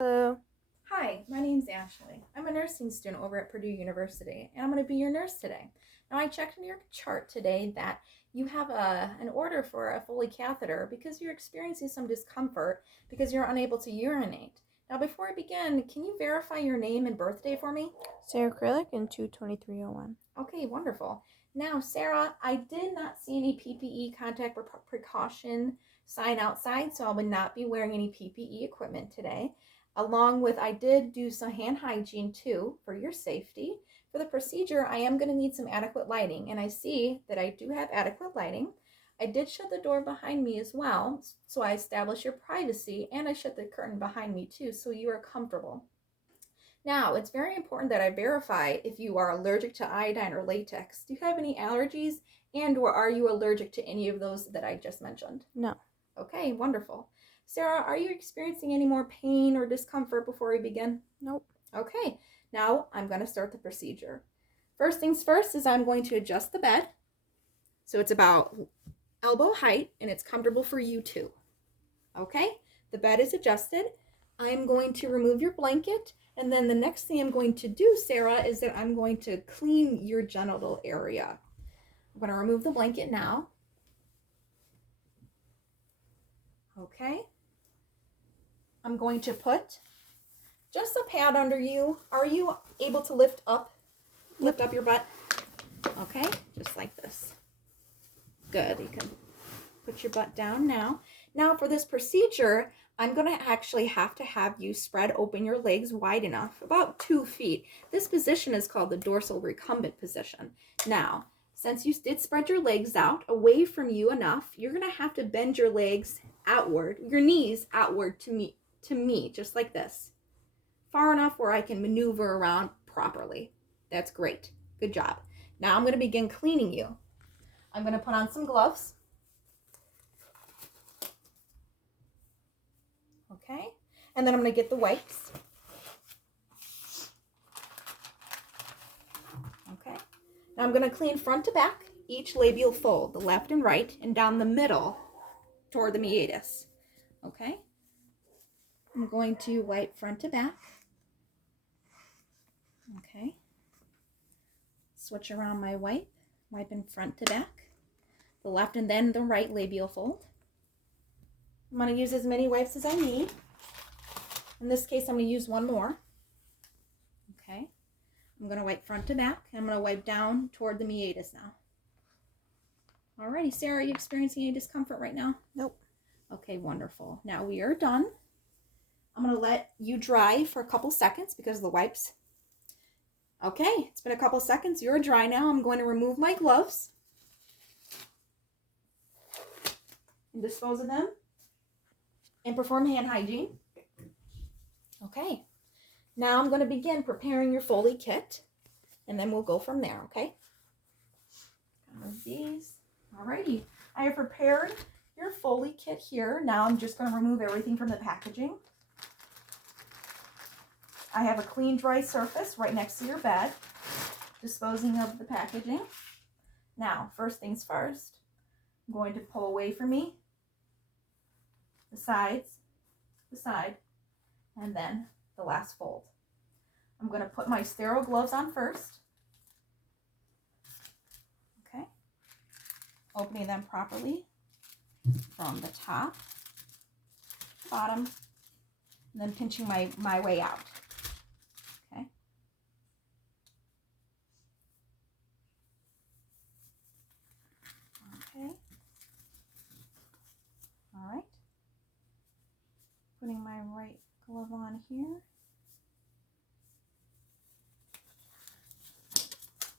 Hello. Hi, my name's Ashley. I'm a nursing student over at Purdue University, and I'm going to be your nurse today. Now, I checked in your chart today that you have an order for a Foley catheter because you're experiencing some discomfort because you're unable to urinate. Now, before I begin, can you verify your name and birthday for me? Sarah Krillick and 22301. Okay, wonderful. Now, Sarah, I did not see any PPE contact precaution sign outside, so I would not be wearing any PPE equipment today. Along with, I did do some hand hygiene too for your safety. For the procedure, I am going to need some adequate lighting, and I see that I do have adequate lighting. I did shut the door behind me as well, so I established your privacy, and I shut the curtain behind me too, so you are comfortable. Now, it's very important that I verify if you are allergic to iodine or latex. Do you have any allergies, and or are you allergic to any of those that I just mentioned? No. Okay, wonderful. Sarah, are you experiencing any more pain or discomfort before we begin? Nope. Okay, now I'm going to start the procedure. First things first is I'm going to adjust the bed so it's about elbow height and it's comfortable for you too. Okay, the bed is adjusted. I'm going to remove your blanket, and then the next thing I'm going to do, Sarah, is that I'm going to clean your genital area. I'm going to remove the blanket now. Okay. I'm going to put just a pad under you. Are you able to lift up your butt? Okay, just like this. Good. You can put your butt down now. Now for this procedure, I'm going to actually have to have you spread open your legs wide enough, about 2 feet. This position is called the dorsal recumbent position. Now, since you did spread your legs out away from you enough, you're going to have to bend your legs outward, your knees outward to me, just like this. Far enough where I can maneuver around properly. That's great. Good job. Now I'm going to begin cleaning you. I'm going to put on some gloves. Okay, and then I'm going to get the wipes. Okay, now I'm going to clean front to back, each labial fold, the left and right, and down the middle toward the meatus. Okay, I'm going to wipe front to back. Okay, switch around my wipe, wiping front to back, the left and then the right labial fold. I'm going to use as many wipes as I need. In this case, I'm going to use one more. Okay. I'm going to wipe front to back. I'm going to wipe down toward the meatus now. Alrighty, Sarah, are you experiencing any discomfort right now? Nope. Okay, wonderful. Now we are done. I'm going to let you dry for a couple seconds because of the wipes. Okay, it's been a couple seconds. You're dry now. I'm going to remove my gloves and dispose of them and perform hand hygiene. Okay, now I'm going to begin preparing your Foley kit, and then we'll go from there, okay? Remove these. Alrighty, I have prepared your Foley kit here. Now I'm just going to remove everything from the packaging. I have a clean, dry surface right next to your bed, disposing of the packaging. Now, first things first, I'm going to pull away from me the sides, the side, and then the last fold. I'm going to put my sterile gloves on first. Okay. Opening them properly from the top, bottom, and then pinching my way out. Okay. Okay. All right. Putting my right glove on here.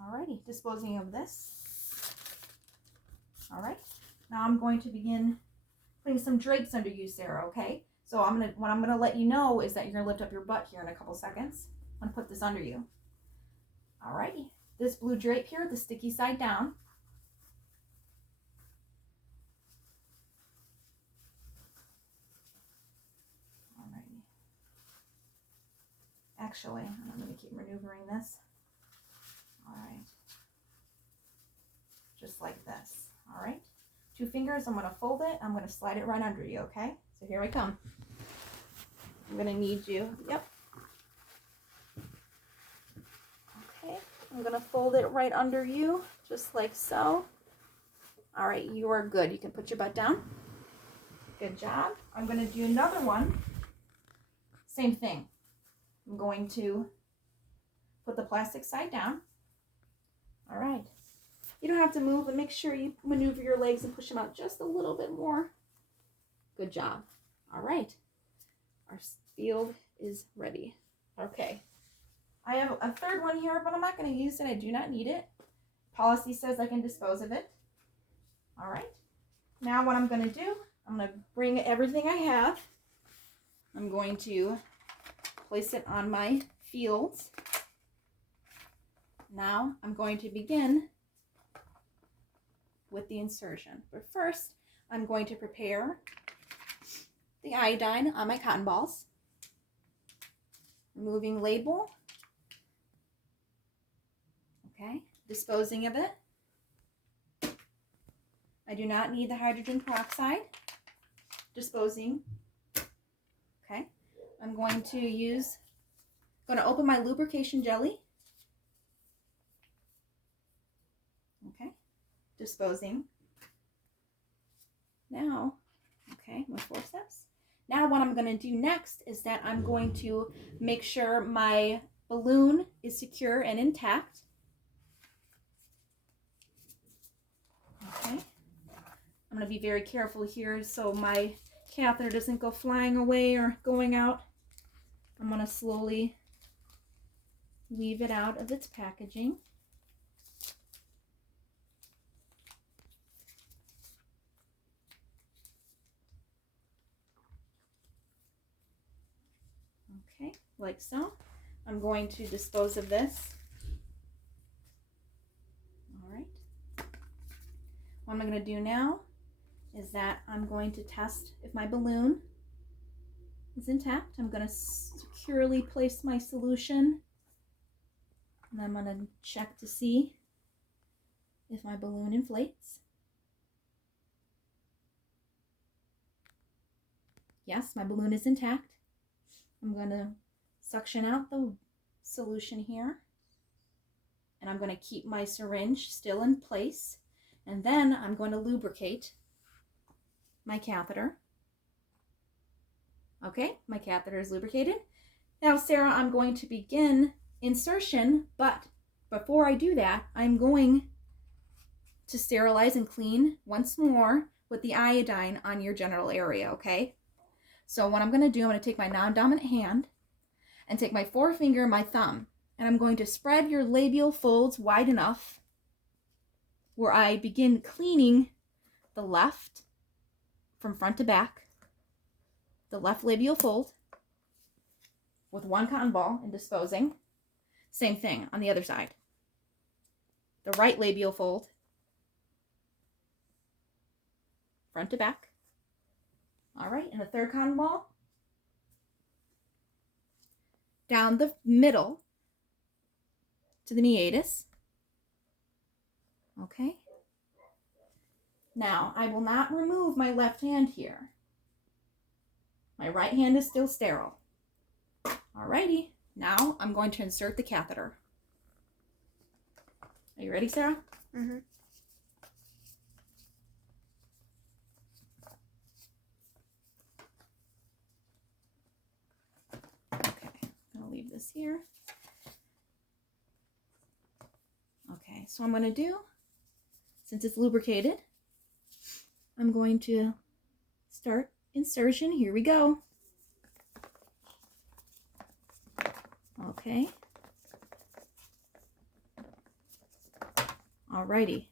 Alrighty, disposing of this. Alright, now I'm going to begin putting some drapes under you, Sarah, okay? So what I'm gonna let you know is that you're gonna lift up your butt here in a couple seconds. I'm gonna put this under you. Alrighty, this blue drape here, the sticky side down. Alrighty. Actually, I'm gonna keep maneuvering this. Alright. Just like this. Alright. 2 fingers, I'm going to fold it. I'm going to slide it right under you, okay? So here I come. I'm gonna need you. Yep. Okay, I'm gonna fold it right under you, just like so. All right, you are good. You can put your butt down. Good job. I'm gonna do another one. Same thing. I'm going to put the plastic side down. All right. You don't have to move, and make sure you maneuver your legs and push them out just a little bit more. Good job. All right. Our field is ready. Okay. I have a third one here, but I'm not going to use it. I do not need it. Policy says I can dispose of it. All right. Now what I'm going to do, I'm going to bring everything I have. I'm going to place it on my fields. Now I'm going to begin with the insertion. But first, I'm going to prepare the iodine on my cotton balls. Removing label. Okay, disposing of it. I do not need the hydrogen peroxide. Disposing. Okay, I'm going to open my lubrication jelly. Okay, disposing. Now, okay, my forceps. Now what I'm going to do next is that I'm going to make sure my balloon is secure and intact. Okay, I'm going to be very careful here so my catheter doesn't go flying away or going out. I'm going to slowly weave it out of its packaging. Okay, like so. I'm going to dispose of this. All right. What I'm going to do now is that I'm going to test if my balloon is intact. I'm going to securely place my solution, and I'm going to check to see if my balloon inflates. Yes, my balloon is intact. I'm going to suction out the solution here, and I'm going to keep my syringe still in place, and then I'm going to lubricate my catheter. Okay, my catheter is lubricated. Now, Sarah, I'm going to begin insertion, but before I do that, I'm going to sterilize and clean once more with the iodine on your genital area, okay? So what I'm going to do, I'm going to take my non-dominant hand and take my forefinger and my thumb, and I'm going to spread your labial folds wide enough where I begin cleaning the left from front to back, the left labial fold with one cotton ball and disposing. Same thing on the other side. The right labial fold, front to back. All right, and the third cotton ball down the middle to the meatus. Okay. Now, I will not remove my left hand here. My right hand is still sterile. Alrighty, now I'm going to insert the catheter. Are you ready, Sarah? Mm-hmm. Okay, I'm going to leave this here. Okay, so I'm going to do, since it's lubricated, I'm going to start insertion. Here we go. Okay. Alrighty.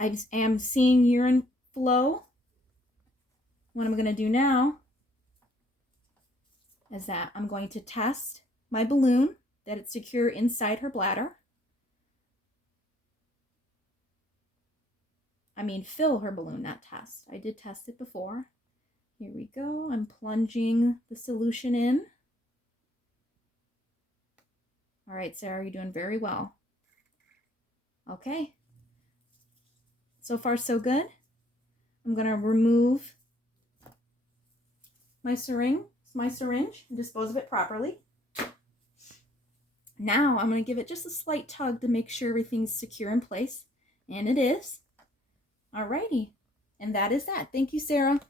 I am seeing urine flow. What I'm going to do now is that I'm going to test my balloon, that it's secure inside her bladder. I mean, fill her balloon, not test. I did test it before. Here we go. I'm plunging the solution in. All right, Sarah, you're doing very well. Okay. So far, so good. I'm going to remove my syringe my syringe and dispose of it properly. Now I'm going to give it just a slight tug to make sure everything's secure in place. And it is. Alrighty. And that is that. Thank you, Sarah.